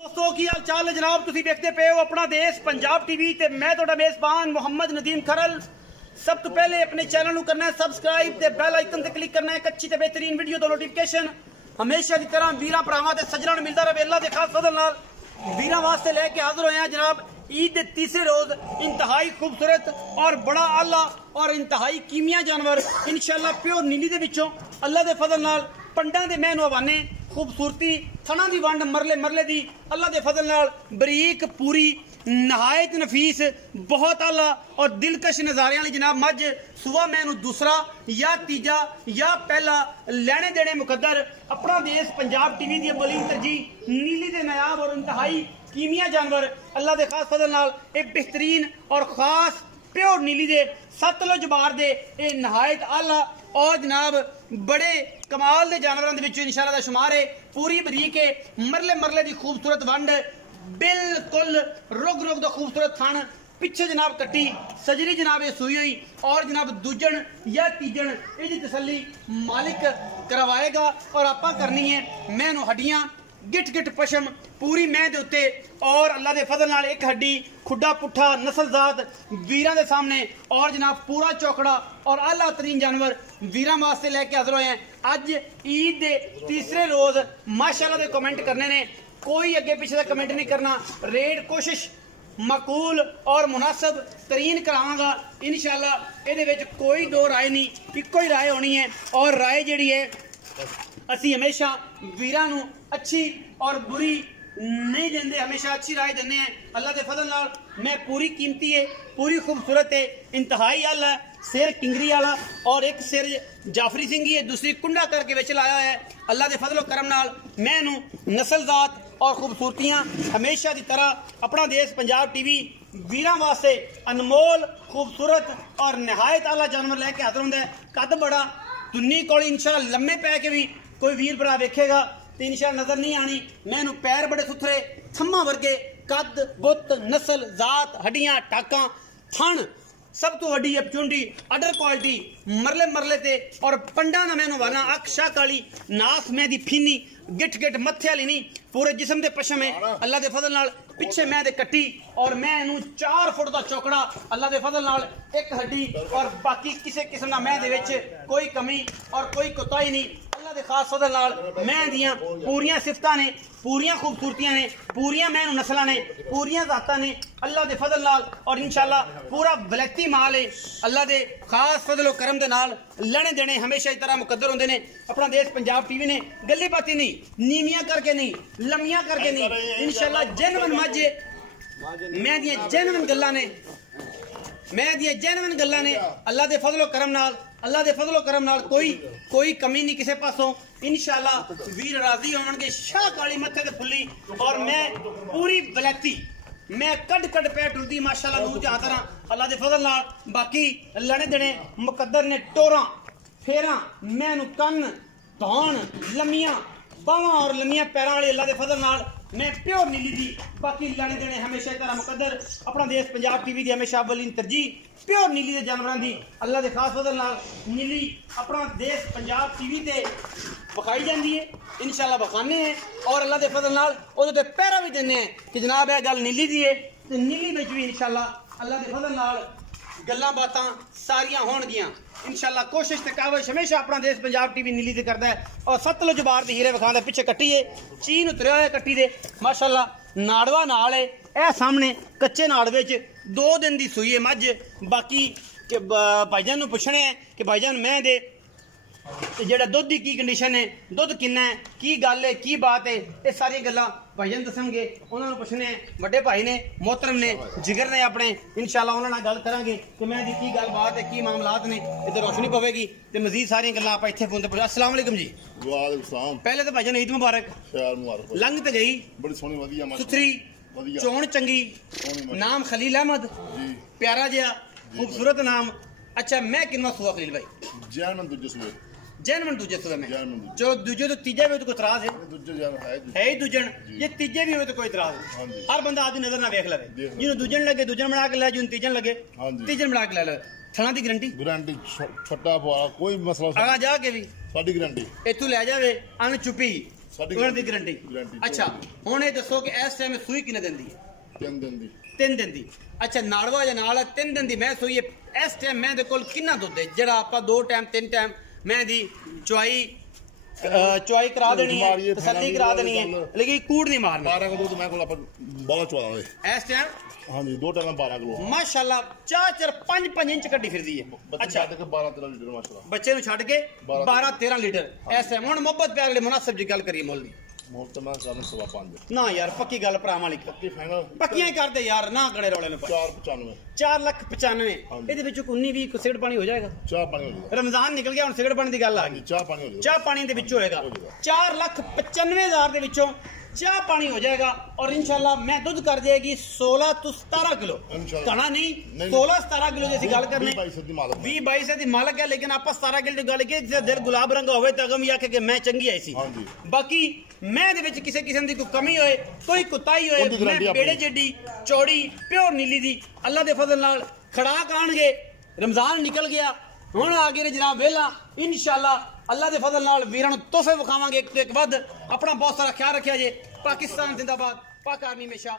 दोस्तों की हाल चाल है जनाब। तुसी देखते पे हो अपना देश पंजाब टीवी ते मैं ਤੁਹਾਡਾ मेजबान मोहम्मद नदीम खरल। सब तो पहले अपने चैनल ਨੂੰ करना है सबसक्राइब ते बेल आइकन ते क्लिक करना है। एक अच्छी ते बेहतरीन वीडियो तो नोटिफिकेशन हमेशा की तरह वीरां भरावां ते सज्जणां ਨੂੰ मिलता रहे। अल्लाह दे खास फजल नाल वीरां वास्ते लेके हाजिर होए हैं जनाब। ईद के तीसरे रोज इंतहाई खूबसूरत और बड़ा आला और इंतहाई कीमिया जानवर इंशाअल्लाह प्योर नीली दे विचों अल्लाह दे फजल नाल पंडां दे महनो हवाने खूबसूरती थना की वंड मरले मरले दी अल्लाह के फजल नाल बरीक पूरी नहायत नफीस बहुत आला और दिलकश नज़ारे वाली जनाब मझ सुबह मैनू दूसरा या तीजा या पहला लैने देने मुकद्दर अपना देश पंजाब टीवी की बली तरजीह नीली दे नायाब और इंतहाई कीमिया जानवर अल्लाह के खास फजल नाल एक बेहतरीन और खास प्योर नीली दे सतलुज बार दे ये नहायत आला और जनाब बड़े कमाल के जानवरों के इंशाअल्लाह का शुमार है। पूरी बरीक है मरले मरले की खूबसूरत वंड बिल्कुल रुग रुग दा खूबसूरत थन पिछे जनाब कट्टी सजरी जनाब ये सुई हुई और जनाब दूजन या तीजन इसकी तसली मालिक करवाएगा और आपा करनी है। मैनू हड्डियां गिट गिट पशम पूरी मैं दे उत्ते और अल्लाह के फजल नाल एक हड्डी खुड्डा पुट्ठा नस्लजात वीरां दे सामने और जनाब पूरा चौकड़ा और आला तरीन जानवर वीरां वास्ते लेके हाजिर होए हैं। अज ईद दे तीसरे रोज माशाअल्लाह दे कमेंट करने ने कोई अगे पिछे का कमेंट नहीं करना। रेट कोशिश मकूल और मुनासिब तरीन करावांगा इंशाअल्लाह। इहदे विच कोई दो राय नहीं, इक्को ही राय होनी है और राय जिहड़ी है असी हमेशा वीरां नू अच्छी और बुरी नहीं देंदे, हमेशा अच्छी राय देने हैं। अल्लाह के फजल नाल मैं पूरी कीमती है पूरी खूबसूरत है इंतहाई आला सिर किंगरी वाला और एक सिर जाफरी सिंगी है दूसरी कुंडा करके विच लाया है। अल्लाह के फजलो करम नाल मैनू नस्लजात और खूबसूरतियां हमेशा की तरह अपना देश पंजाब टीवी वीरां वास्ते अनमोल खूबसूरत और नहायत आला जानवर लैके हाजिर हुंदा है। कद बड़ा दुन्नी कोली इंशाअल्लाह लम्मे पै के भी कोई वीर भरा वेखेगा तो इंशाअल्लाह नजर नहीं आनी। मैनू पैर बड़े सुथरे थम्मा वर्गे कद बुत नस्ल जात हड्डियां टाकां थन सब तो वड्डी अपचुंडी अडर क्वालिटी मरले मरले ते और पंडा ना मैनू वाला अख शाह काली नास मैं दी फीनी गिट गिट मत्थे वाली नहीं पूरे जिस्म दे पशम है। अल्लाह के फजल नाल पिछे मैं दे कट्टी और मैं 4 फुट का चौकड़ा अल्लाह के फजल नाल एक हड्डी और बाकी किसी किस्म का मैं दे विच कोई कमी और कोई कोताही नहीं। अल्लाह के खास फजल नाल मैं दियां पूरियां सिफतां ने पूरियां खूबसूरतियां ने पूरियां मैनू नस्लां ने पूरियां जातां ने अल्लाह के फजल नाल और इंशाअल्लाह पूरा वलैती माल है। अल्लाह के खास फजलो करम दे नाल लेने देने हमेशा इस तरह मुकद्दर होंदे ने। अपना देश पंजाब टीवी ने गल्ली बाती नहीं नीवियां करके नहीं लम्मियां करके नहीं इंशाअल्लाह जेन्युइन मज मैं दियां जेन्युइन गल्लां ने मैं दियां जेन्युइन गल्लां ने अल्लाह के फजलो करम नाल अल्लाह के फजलो करम नाल कोई कमी नहीं किसी पासों इंशाअल्लाह वीर राजी होणगे शाह काली मत्थे ते फुल्ली और मैं पूरी वलैती मैं कड कड पै टुरदी माशाअल्लाह नूर जहां तरह अल्लाह के फजल नाल बाकी लड़े देने मुकद्दर ने टोरा फेरा मैनू कन धौन लम्मियां बावां और लम्मियां पैरां वाली अल्लाह के फजल नाल मैं प्योर नीली दी बाकी लड़े देने हमेशा तरह मुकद्दर अपना देश पंजाब टीवी की हमेशा अव्वलीन तरजीह प्योर नीली के जानवरों की अल्लाह के खास फजल नाल नीली अपना देश पंजाब टीवी ते बखाई जाती है इंशाअल्लाह बखाने हैं और अल्लाह के फजल नाल उहदे ते पैरा भी देने हैं कि जनाब यह गल नीली दी है तो नीली में भी इंशाअल्लाह अल्लाह के फजल नाल गल्लां बातां सारियां होणगियां इंशाअल्लाह। कोशिश ते काविश हमेशा अपना देश पंजाब टीवी नीली ते करदा है और सतलुज बार दी हीरे विखांदा पिछे कट्टी है चीन उतरिया होया कट्टी दे माशाअल्लाह नाड़वा नाल है ए सामने कच्चे नाड़वे च 2 दिन दी सूई है मझ। बाकी भाईजान नूं पुछणे कि भाईजान मैं दे जेड़ा दुध की कंडीशन है दुध किन्ना है की गल है की बात है ये सारी गल्लां भाईजान दसणगे उन्होंने पुछने वड्डे भाई ने मोहतरम ने जिगर ने अपने इंशाअल्लाह उन्होंने नाल गल करांगे कि मैं दी की गल बात है की मामलात ने इधर रोशनी पवेगी ते मजीद सारी गल्लां आप इत्थे फोन ते पुछ। अस्सलाम वालेकुम जी। वालेकुम सलाम। पहले तो भाईजान ईद मुबारक मुबारक लंघ ते गई बड़ी सोहनी वधिया सुथरी चोण चंगी नाम खलील अहमद प्यारा जिहा खूबसूरत नाम। अच्छा मैं किन्ना सुआ खलील भाई जैन दूजे सुए जैनवन दूजे सुबह में चलो दूजे तो तीजे भी तो कोई इतराज है ही दूजन ये तीजे भी हो तो कोई इतराज है। हर बंदा आदमी नजर ना वेख लवे जिन्होंने दूजन लगे दूजन बना के ले जिन्होंने तीजन लगे तीजन बना के ले ले थना की गारंटी छोटा कोई मसला आगा जाके भी साडी गारंटी इतू लै जावे अन चुपी ਸਾਡੀ ਉਹਨਾਂ ਦੀ ਗਾਰੰਟੀ guarantee। ਅੱਛਾ ਹੁਣ ਇਹ ਦੱਸੋ ਕਿ ਇਸ ਟਾਈਮ ਸੂਈ ਕਿੰਨੇ ਦਿਨ ਦੀ ਹੈ 3 ਦਿਨ ਦੀ 3 ਦਿਨ ਦੀ ਅੱਛਾ ਨਾੜਵਾ ਜਾਂ ਨਾਲ 3 ਦਿਨ ਦੀ ਮੈਂ ਸੂਈ ਹੈ ਇਸ ਟਾਈਮ ਮੈਂ ਦੇ ਕੋਲ ਕਿੰਨਾ ਦੁੱਧ ਹੈ ਜਿਹੜਾ ਆਪਾਂ 2 ਟਾਈਮ 3 ਟਾਈਮ ਮੈਂ ਦੀ ਚੁਆਈ ਕਰਾ ਦੇਣੀ ਹੈ ਤਸੱਲੀ ਕਰਾ ਦੇਣੀ ਹੈ ਲੇਕਿਨ ਕੂੜ ਨਹੀਂ ਮਾਰਨਾ 12 ਕਿਲੋ ਮੈਂ ਕੋਲ ਆਪਾਂ ਬਹੁਤ ਚਵਾਦਾ ਵੇ ਇਸ ਟਾਈਮ ਹਾਂਜੀ 2 ਟਾਈਮ 12 ਕਿਲੋ ਮਾਸ਼ਾਅੱਲਾ 4 5 ਇੰਚ ਕੱਢੀ ਫਿਰਦੀ ਹੈ ਬੱਚਾ ਅੱਛਾ ਛੱਡ ਕੇ 12 13 ਲੀਟਰ ਮਾਸ਼ਾਅੱਲਾ ਬੱਚੇ ਨੂੰ ਛੱਡ ਕੇ 12 13 ਲੀਟਰ ਇਸ ਟਾਈਮ ਹੁਣ ਮੁਹੱਬਤ ਪਿਆਰ ਵਾਲੇ ਮੁਨਾਸਬ ਦੀ ਗੱਲ ਕਰੀਏ ਮੁੱਲ ਦੀ ਮੋਲ ਤੇ ਮੈਂ ਸਾਨੂੰ 5.5 ਨਾ ਯਾਰ ਪੱਕੀ ਗੱਲ ਭਰਾਵਾਂ ਵਾਲੀ ਕੀ ਫਾਈਨਲ ਪੱਕੀਆਂ ਹੀ ਕਰਦੇ ਯਾਰ ਨਾ ਕੜੇ ਰੌਲੇ ਨੂੰ 495 4,95,000 ਇਹਦੇ ਵਿੱਚੋਂ 19 20 ਸਿਗਰਟ ਪਾਣੀ ਹੋ ਜਾਏਗਾ ਚਾਹ ਪਾਣੀ ਹੋ ਜਾਏਗਾ ਰਮਜ਼ਾਨ ਨਿਕਲ ਗਿਆ ਹੁਣ ਸਿਗਰਟ ਪਾਣੀ ਦੀ ਗੱਲ ਆ ਗਈ ਚਾਹ ਪਾਣੀ ਹੋ ਜਾਏਗਾ ਚਾਹ ਪਾਣੀ ਦੇ ਵਿੱਚ ਹੋਏਗਾ 4,95,000 ਦੇ ਵਿੱਚੋਂ ਚਾਹ ਪਾਣੀ ਹੋ ਜਾਏਗਾ ਔਰ ਇਨਸ਼ਾਅੱਲਾ ਮੈਂ ਦੁੱਧ ਕਰ ਜਾਏਗੀ 16 ਤੋਂ 17 ਕਿਲੋ ਘਣਾ ਨਹੀਂ 16 17 ਕਿਲੋ ਦੀ ਅਸੀਂ ਗੱਲ ਕਰਨੇ 20 22 ਦੀ ਮਾਲਕ ਹੈ ਲੇਕਿਨ ਆਪਾਂ 17 ਕਿਲੋ ਦੀ ਗੱਲ ਕੀ ਜੇ ਦਿਲ ਗੁਲਾਬ ਰੰਗ ਹੋਵੇ ਤਾਂ ਅਗਮ ਆਖੇ ਕਿ ਮੈਂ ਚੰਗੀ ਆਈ ਸੀ ਬਾਕੀ ਮੈਂ ਦੇ ਵਿੱਚ ਕਿਸੇ ਕਿਸਮ ਦੀ ਕੋਈ ਕਮੀ ਹੋਏ ਕੋਈ ਕੁਤਾਈ ਹੋਏ ਮੈਂ ਬੇੜੇ ਜੱਡੀ ਚੌੜੀ ਪਿਓਰ ਨੀਲੀ ਦੀ ਅੱਲਾ ਦੇ ਫਜ਼ਲ ਨਾਲ ਖੜਾਕ ਆਣਗੇ ਰਮਜ਼ਾਨ ਨਿਕਲ ਗਿਆ ਹੁਣ ਆ ਗਏ ਨੇ ਜਨਾਬ ਵੇਲਾ ਇਨਸ਼ਾਅੱਲਾ ਅੱਲਾ ਦੇ ਫਜ਼ਲ ਨਾਲ ਵੀਰਾਂ ਨੂੰ ਤੋਹਫੇ ਵਿਖਾਵਾਂਗੇ ਇੱਕ ਤੋਂ ਇੱਕ ਵੱਧ ਆਪਣਾ ਬਹੁਤ ਸਾਰਾ ਖਿਆਲ ਰੱਖਿਆ ਜੇ ਪਾਕਿਸਤਾਨ ਜ਼ਿੰਦਾਬਾਦ ਪਾਕ ਆਰਮੀ ਹਮੇਸ਼ਾ